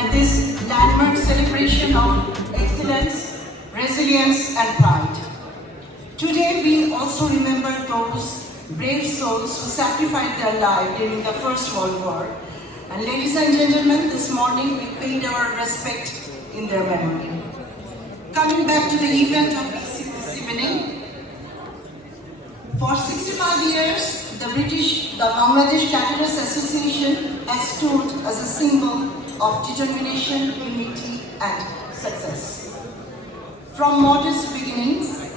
by this landmark celebration of excellence, resilience and pride. Today we also remember those brave souls who sacrificed their life during the First World War. And ladies and gentlemen, this morning we paid our respect in their memory. Coming back to the event of this evening, for 65 years, the Bangladesh Caterers Association has stood as a symbol of determination, unity and success. From modest beginnings,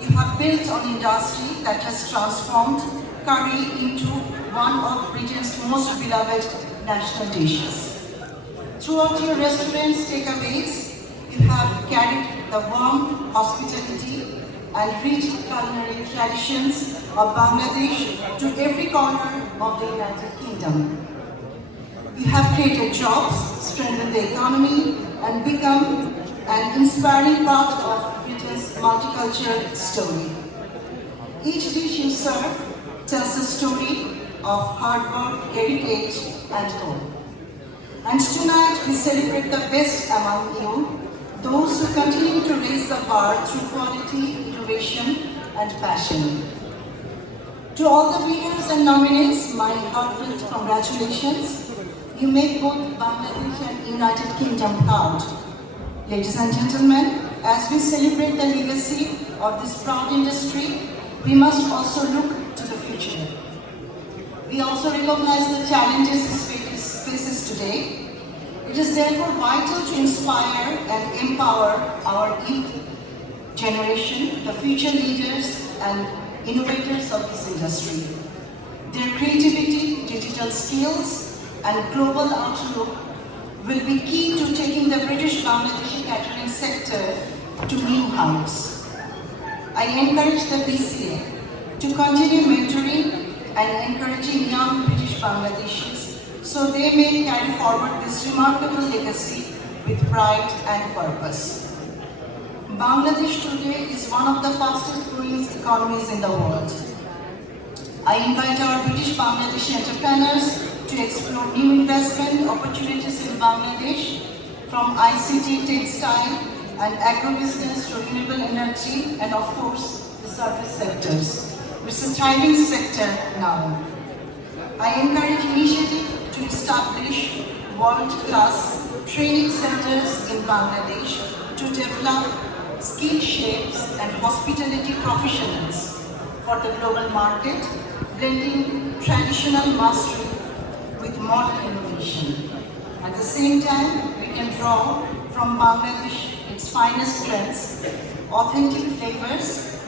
you have built an industry that has transformed curry into one of Britain's most beloved national dishes. Throughout your restaurants' takeaways, you have carried the warm hospitality and rich culinary traditions of Bangladesh to every corner of the United Kingdom. You have created jobs, strengthened the economy, and become an inspiring part of Britain's multicultural story. Each dish you serve tells a story of hard work, heritage, and hope. And tonight we celebrate the best among you, those who continue to raise the bar through quality, innovation, and passion. To all the winners and nominees, my heartfelt congratulations. You make both Bangladesh and United Kingdom proud. Ladies and gentlemen, as we celebrate the legacy of this proud industry, we must also look to the future. We also recognize the challenges it faces today. It is therefore vital to inspire and empower our youth generation, the future leaders and innovators of this industry. Their creativity, digital skills, and global outlook will be key to taking the British Bangladeshi catering sector to new heights. I encourage the BCA to continue mentoring and encouraging young British Bangladeshis so they may carry forward this remarkable legacy with pride and purpose. Bangladesh today is one of the fastest growing economies in the world. I invite our British Bangladeshi entrepreneurs to explore new investment opportunities in Bangladesh, from ICT, textile and agribusiness to renewable energy and of course the service sectors. It's a thriving sector now. I encourage initiatives to establish world-class training centers in Bangladesh to develop skill shapes and hospitality professionals for the global market, blending traditional mastery with modern innovation. At the same time, we can draw from Bangladesh its finest strengths, authentic flavors,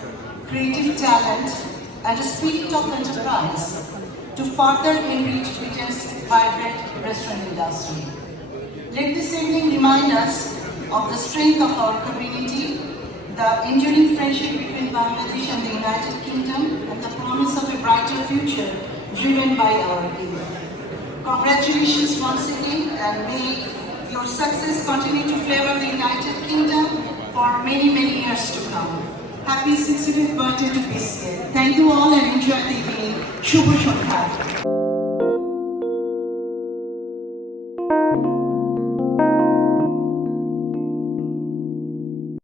creative talent, and a spirit of enterprise to further enrich Britain's vibrant restaurant industry. Let this evening remind us of the strength of our community, the enduring friendship between Bangladesh and the United Kingdom, and the promise of a brighter future driven by our youth. Congratulations once again, and may your success continue to flavor the United Kingdom for many, many years to come. Happy 65th birthday to BCA. Thank you all and enjoy the evening. Shubha Shandha.